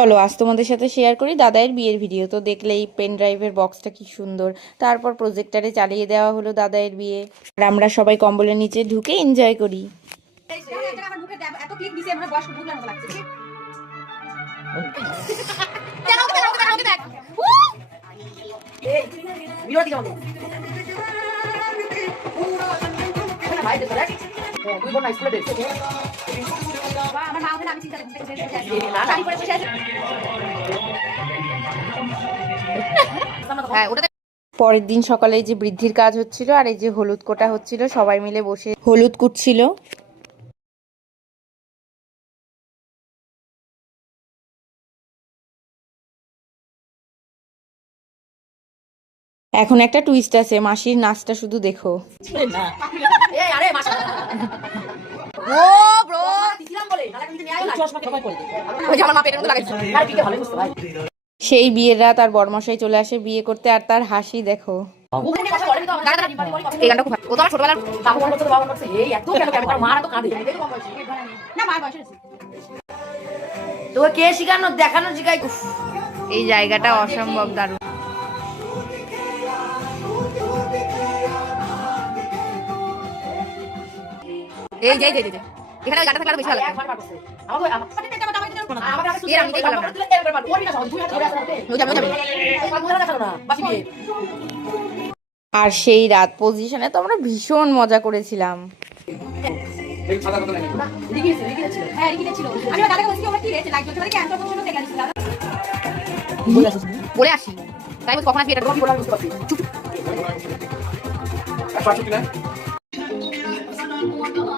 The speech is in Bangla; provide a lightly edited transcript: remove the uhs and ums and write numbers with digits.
চলো আজ তোমাদের সাথে শেয়ার করি দাদাইয়ের বিয়ের ভিডিও। তো দেখলেই পেন ড্রাইভের বক্সটা কি সুন্দর। তারপর প্রজেক্টারে চালিয়ে দেওয়া হলো দাদাইয়ের বিয়ে, আর আমরা সবাই কম্বলের নিচে ঢুকে এনজয় করি। পরের দিন সকালে যে বৃদ্ধির কাজ হচ্ছিল আর এই যে হলুদ কোটা হচ্ছিল, সবাই মিলে বসে হলুদ কুটছিল। এখন একটা টুইস্ট আছে, মাসির নাচটা শুধু দেখো। সেই বিয়ের রাত আর বরমশাই চলে আসে বিয়ে করতে, আর তার হাসি দেখো। এই জায়গাটা অসম্ভব দারুণ। এই যে এখানে গানটা থাকলে বেশি ভালো লাগবে। আর সেই রাত পজিশনে তো আমরা ভীষণ মজা করেছিলাম। বলে আসি তাই কখন আসবি এটা